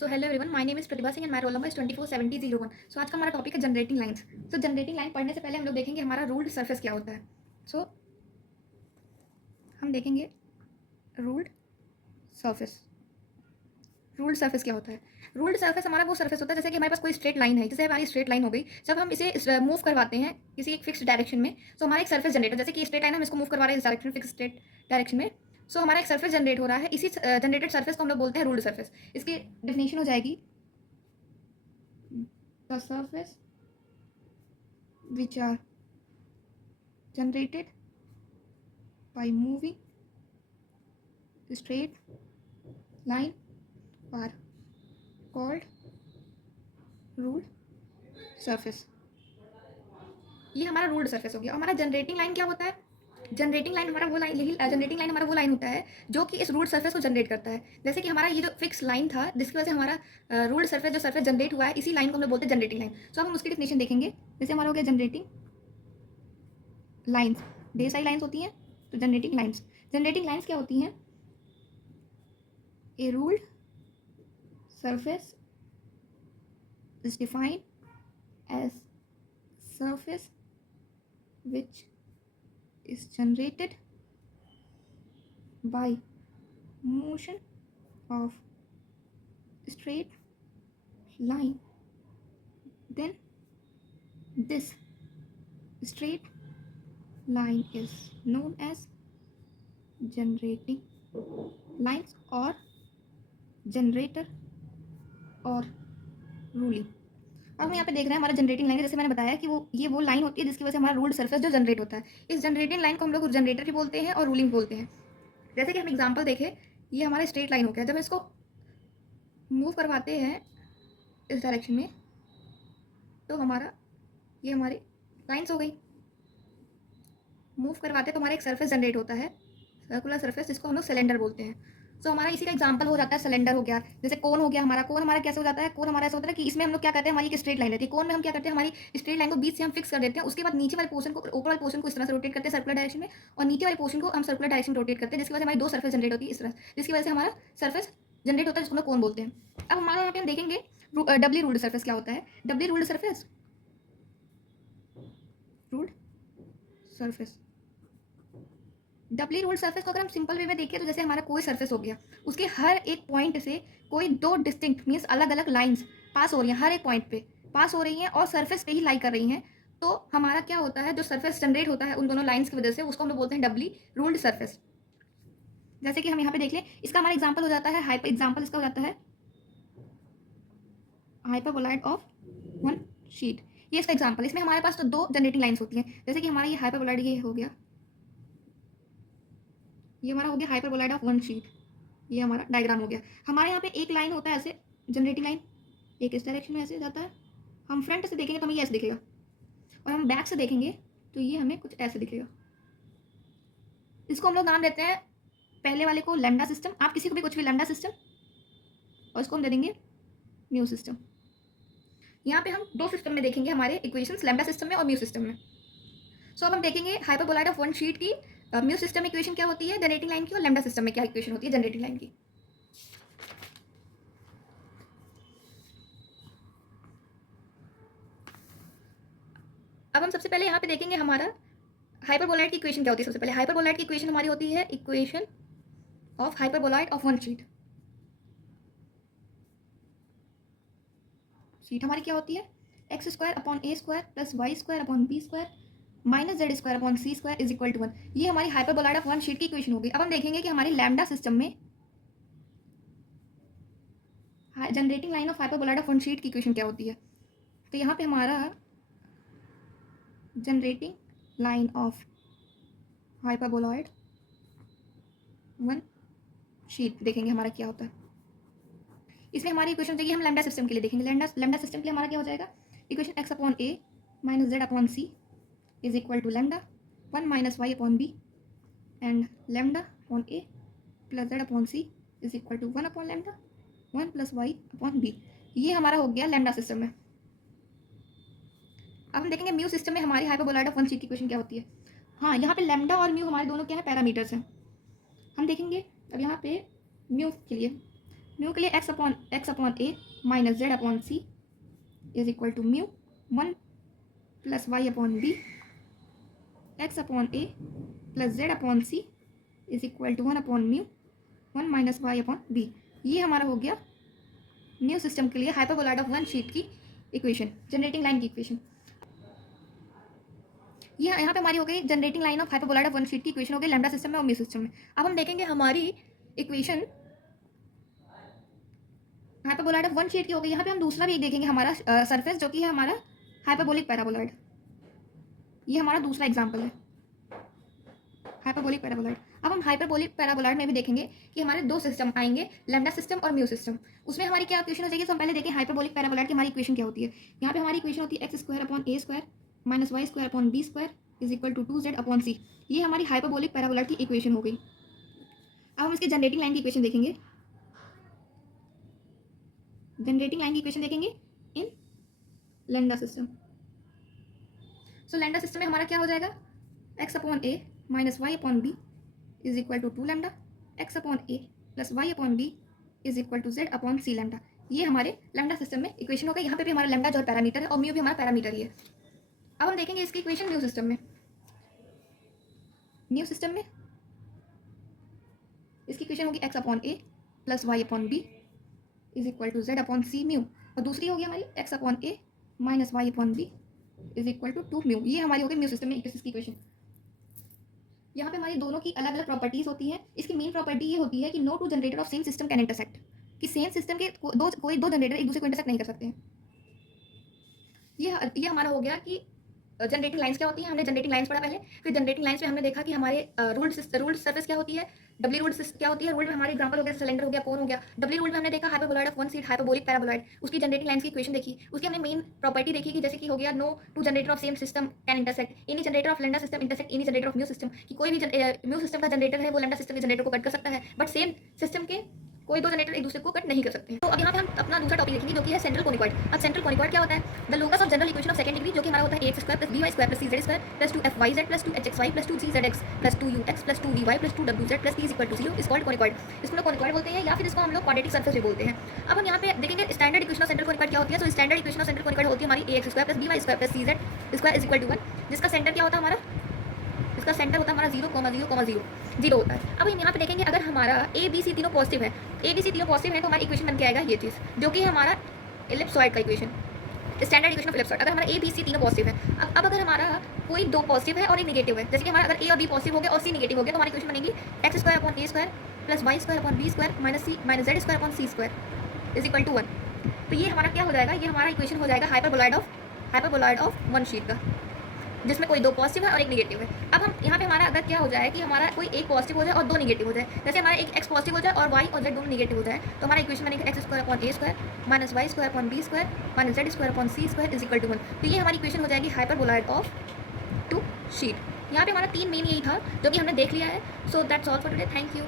So hello everyone, my name is Pratibha Singh and my roll number is 247001। सो आज का हमारा topic है जनरेटिंग लाइंस। सो generating line पढ़ने से पहले हम लोग देखेंगे हमारा रूल्ड सरफेस क्या होता है। सो हम देखेंगे रूल्ड सरफेस। रूल्ड सरफेस क्या होता है? रूल्ड सरफेस हमारा वो सरफेस होता है जैसे कि हमारे पास कोई स्ट्रेट लाइन है, जैसे हमारी स्ट्रेट लाइन हो गई, जब हम इसे मूव करवाते हैं किसी एक फिक्स डायरेक्शन में, तो हमारा एक सरफेस जनरेट हो, जैसे कि स्ट्रेट लाइन हम इसको मूव करवा रहे हैं इस डायरेक्शन फिक्स स्ट्रेट डायरेक्शन में, सो हमारा एक सरफेस जनरेट हो रहा है। इसी जनरेटेड सरफेस को हम लोग बोलते हैं रूल्ड सरफेस। इसकी डेफिनेशन हो जाएगी the surface which are generated by moving straight line are called ruled surface। ये हमारा रूल्ड सरफेस हो गया। हमारा जनरेटिंग लाइन क्या होता है? जनरेटिंग लाइन हमारा वो लाइन, यही जनरेटिंग लाइन हमारा वो लाइन होता है जो कि इस रूल्ड सरफेस को जनरेट करता है। जैसे कि हमारा ये जो फिक्स लाइन था जिसकी वजह से हमारा रूल्ड सरफेस जो सरफेस जनरेट हुआ है, इसी लाइन को हम लोग बोलते हैं जनरेटिंग लाइन। सो अब हम उसकी डेफिनेशन देखेंगे। जैसे हमारा हो गया जनरेटिंग लाइन्स, ढेर सारी लाइन्स होती हैं, तो जनरेटिंग लाइन्स, जनरेटिंग लाइन्स क्या होती हैं? ए ruled surface is defined as surface which is generated by motion of straight line, then this straight line is known as generating lines or generator और ruling. अब हम यहाँ पे देख रहे हैं हमारा जनरेटिंग लाइन है, जैसे मैंने बताया कि वो लाइन होती है जिसकी वजह से हमारा रूल्ड सरफेस जो जनरेट होता है। इस जनरेटिंग लाइन को हम लोग जनरेटर भी बोलते हैं और रूलिंग बोलते हैं। जैसे कि हम एग्जांपल देखें, ये हमारा स्ट्रेट लाइन हो गया, जब इसको मूव करवाते हैं इस डायरेक्शन में, तो ये हमारी लाइन्स हो गई। मूव करवाते हैं तो हमारा एक सरफेस जनरेट होता है, सर्कुलर सरफेस, जिसको हम लोग सिलेंडर बोलते हैं। सो हमारा इसी का एग्जांपल हो जाता है सिलेंडर हो गया। जैसे कोन हो गया, कोन हमारा कैसे हो जाता है? कोन हमारा ऐसा होता है कि इसमें हम लोग क्या करते हैं, हमारी एक स्ट्रेट लाइन रहती है, कोन में हम क्या करते हैं, हमारी स्ट्रेट लाइन को बीच से हम फिक्स कर देते हैं। उसके बाद नीचे वाले पोर्शन को, ऊपर वाले पोर्शन को इस तरह से रोटेट करते हैं सर्कुलर डायरेक्शन में, और नीचे वाले पोर्शन को हम सर्कुलर डायरेक्शन में रोटेट करते हैं, जिसकी वजह से हमारी दो सरफेस जनरेट होती है इस तरह, जिसकी वजह से हमारा सरफेस जनरेट होता है, जिसको हम लोग कोन बोलते हैं। अब हमारे यहाँ पे हम देखेंगे डबली रूल्ड सरफेस क्या होता है। Doubly ruled surface, ruled surface, doubly ruled surface को अगर हम सिंपल वे में देखें तो जैसे हमारा कोई सरफेस हो गया, उसके हर एक पॉइंट से कोई दो डिस्टिंक्ट मीन्स अलग अलग लाइंस पास हो रही हैं, हर एक पॉइंट पे पास हो रही हैं और सरफेस पे ही लाई कर रही हैं, तो हमारा क्या होता है, जो सरफेस जनरेट होता है उन दोनों लाइंस की वजह से, उसको हम लोग बोलते हैं डबली रूल्ड सरफेस। जैसे कि हम यहाँ पे देख लें, इसका हमारा एग्जाम्पल हो जाता है एग्जाम्पल इसका हो जाता है हाइपरबोलॉइड ऑफ वन शीट। ये इसका एग्जाम्पल। इसमें हमारे पास तो दो जनरेटिंग लाइन्स होती हैं, जैसे कि हमारा ये हाइपरबोलॉइड ये हो गया, ये हमारा हो गया हाइपरबोलॉइड ऑफ वन शीट, ये हमारा डायग्राम हो गया। हमारे यहाँ पे एक लाइन होता है ऐसे जनरेटिंग लाइन, एक इस डायरेक्शन में ऐसे जाता है। हम फ्रंट से देखेंगे तो हमें ये ऐसे दिखेगा, और हम बैक से देखेंगे तो ये हमें कुछ ऐसे दिखेगा। इसको हम लोग नाम देते हैं, पहले वाले को लैम्डा सिस्टम, आप किसी को भी कुछ भी लैम्डा सिस्टम, और इसको हम दे देंगे म्यू सिस्टम। यहाँ पे हम दो सिस्टम में देखेंगे हमारे इक्वेशंस, लैम्डा सिस्टम में और म्यू सिस्टम में। सो अब हम देखेंगे हाइपरबोलॉइड ऑफ वन शीट की म्यू सिस्टम इक्वेशन क्या होती है जनरेटिंग लाइन की, और लैम्डा सिस्टम में क्या इक्वेशन होती है जनरेटिंग लाइन की। अब हम सबसे पहले यहाँ पे देखेंगे हमारा हाइपरबोलॉइड की इक्वेशन क्या होती है। सबसे पहले हाइपरबोलॉइड की इक्वेशन हमारी होती है equation of hyperboloid of one sheet. Sheet हमारी क्या होती है, x square upon a square plus y square upon b square minus z square upon c square is equal to 1। ये हमारी हाइपरबोलॉइड ऑफ वन शीट की equation होगी। अब हम देखेंगे कि हमारी लैम्डा सिस्टम में generating line of hyperboloid of one sheet की इक्वेशन क्या होती है। तो यहाँ पे हमारा generating line of hyperboloid one sheet देखेंगे हमारा क्या होता है। इसमें हमारी इक्वेशन देखिए, हम लैम्डा सिस्टम के लिए देखेंगे। लैम्डा सिस्टम के लिए हमारा क्या हो जाएगा, equation x upon a minus z upon c is equal to lambda one minus y upon b and lambda upon a plus z upon c is equal to one upon lambda one plus y upon b. ये हमारा हो गया lambda system में। अब हम देखेंगे mu system में हमारी हाइपरबोलॉइड ऑफ वन शीट की इक्वेशन क्या होती है। हाँ, यहाँ पे लैम्डा और म्यू हमारे दोनों क्या है, पैरामीटर्स हैं। हम देखेंगे अब यहाँ पे म्यू के लिए, म्यू के लिए x upon a minus z upon c is equal to mu 1 plus y upon b x upon a plus z upon c is equal to 1 upon mu 1 minus y upon b. ये हमारा हो गया new system के लिए hyperboloid of one sheet की equation, generating line की equation. ये यहाँ पे हमारी हो गई generating line of hyperboloid of one sheet की इक्वेशन हो गई लैम्डा सिस्टम में और म्यू सिस्टम में। अब हम देखेंगे हमारी equation hyperboloid of one sheet की हो गई। यहाँ पे हम दूसरा भी एक देखेंगे हमारा सरफेस जो कि है हमारा हाइपरबोलिक पैराबोलॉइड। ये हमारा दूसरा एग्जाम्पल है हाइपरबोलिक पैराबोलॉइड। अब हम हाइपरबोलिक पैराबोलॉइड में भी देखेंगे कि हमारे दो सिस्टम आएंगे, लैम्डा सिस्टम और म्यू सिस्टम। उसमें हमारी क्या इक्वेशन हो जाएगी, तो हम पहले देखें हाइपरबोलिक पैराबोलॉइड की हमारी इक्वेशन क्या होती है। यहाँ पे हमारी इक्वेशन होती है x square upon a square minus y square upon b square is equal to 2z upon c. ये हमारी हाइपरबोलिक पैराबोलॉइड की इक्वेशन हो गई। अब हम इसके जनरेटिंग लाइन की इक्वेशन देखेंगे। जनरेटिंग लाइन की इक्वेशन देखेंगे in lambda system. So lambda system में हमारा क्या हो जाएगा, x upon a minus y upon b is equal to 2 lambda x upon a plus y upon b is equal to z upon c lambda. ये हमारे lambda system में equation हो गई। यहाँ पे भी हमारा लैम्डा जो है पैरामीटर है और म्यू भी हमारा पैरामीटर ही है। अब हम देखेंगे इसकी इक्वेशन म्यू सिस्टम में। म्यू सिस्टम में इसकी इक्वेशन होगी x upon a plus y upon b is equal to z upon c mu, और दूसरी होगी हमारी x upon a minus y upon b is equal to 2 mu. ये हमारी होगी म्यू सिस्टम में इसकी इक्वेशन। यहाँ पे हमारी दोनों की अलग अलग प्रॉपर्टीज होती हैं। इसकी मेन प्रॉपर्टी ये होती है कि no two generator of same system can intersect, कि सेम सिस्टम के कोई दो जनरेटर एक दूसरे को इंटरसेक्ट नहीं कर सकते हैं। ये हमारा हो गया कि जनरेटिंग लाइंस क्या होती है। हमने जनरेटिंग लाइंस पढ़ा पहले, फिर जनरेटिंग लाइंस में हमने देखा कि हमारे रूल्ड सरफेस क्या होती है, डब्ल्यू रूल्ड क्या होती है। रूल्ड में हमारे एग्जांपल हो गया सिलेंडर हो गया, कोन हो गया। डब्ल्यू रूल्ड में हमने देखा hyperboloid of one sheet hyperbolic paraboloid, उसकी जनरेटिंग लाइंस की इक्वेशन देखी। उसकी हमने मेन प्रॉपर्टी देखी कि जैसे कि हो गया no two generator of same system can intersect, any generator of lambda system intersect any generator of mu system, कि कोई भी म्यू सिस्टम का जनरेटर है वो लैम्डा सिस्टम के जनरेटर को कट कर सकता है, बट सेम सिस्टम के कोई दो जनरेटर एक दूसरे को कट नहीं कर सकते हैं। तो अब यहाँ पे हम अपना दूसरा टॉपिक देखेंगे जो कि है सेंट्रल कोनिकॉइड। अब सेंट्रल कोनिकॉइड क्या होता है, the locus of general equation of second degree, जो कि हमारा होता है x square plus b y square plus c z square plus 2 plus 2 hxy plus 2 gzx plus 2 ux plus 2 vy plus 2 wz plus t is equal to 0 is called conicoid. इसको लोग कोनिकॉइड बोलते हैं या फिर इसको हम लोग क्वाड्रेटिक सरफेस भी बोलते हैं। अब हम यहाँ पे देखेंगे standard equation of central conicoid क्या होती है। तो standard equation of central conicoid होती है हमारी ax square plus by square plus cz square is equal to 1, जिसका सेंटर क्या होता है हमारा, इसका सेंटर होता है हमारा 0,0,0 होता है। अब हम यहाँ पे देखेंगे अगर हमारा ए बी सी तीनों पॉजिटिव है, ए बी सी तीनों पॉजिटिव है तो हमारी इक्वेशन बन के आएगा ये चीज़, जो कि हमारा एलिप्सॉइड का equation, standard equation of ellipsoid. अगर हमारा ए बी सी तीनों पॉजिटिव है, अब अगर हमारा कोई दो पॉजिटिव है और एक नेगेटिव है, जैसे कि हमारा अगर ए और बी पॉजिटिव हो गया और सी नेगेटिव हो गया, तो हमारी इक्वेशन बनेगी x square upon a square plus y square upon b square minus z square upon c square is equal to 1। तो ये हमारा क्या हो जाएगा, ये हमारा इक्वेशन हो जाएगा हाइपरबोलॉइड ऑफ वन शीट का, जिसमें कोई दो पॉजिटिव है और एक नेगेटिव है। अब हम यहाँ पे हमारा अगर क्या हो जाए कि हमारा कोई एक पॉजिटिव हो जाए और दो नेगेटिव हो जाए, जैसे हमारा एक एक्स पॉजिटिव हो जाए और वाई और जेड दोनों नेगेटिव हो जाए, तो हमारा इक्वेशन बनेगा x square upon a square minus y square upon b square minus z square upon c square is equal to 1। तो ये हमारी इक्वेशन हो जाएगी हाइपरबोलॉइड ऑफ टू शीट। यहाँ पे हमारा तीन मेन यही था जो कि हमने देख लिया है। So that's all for today, thank you.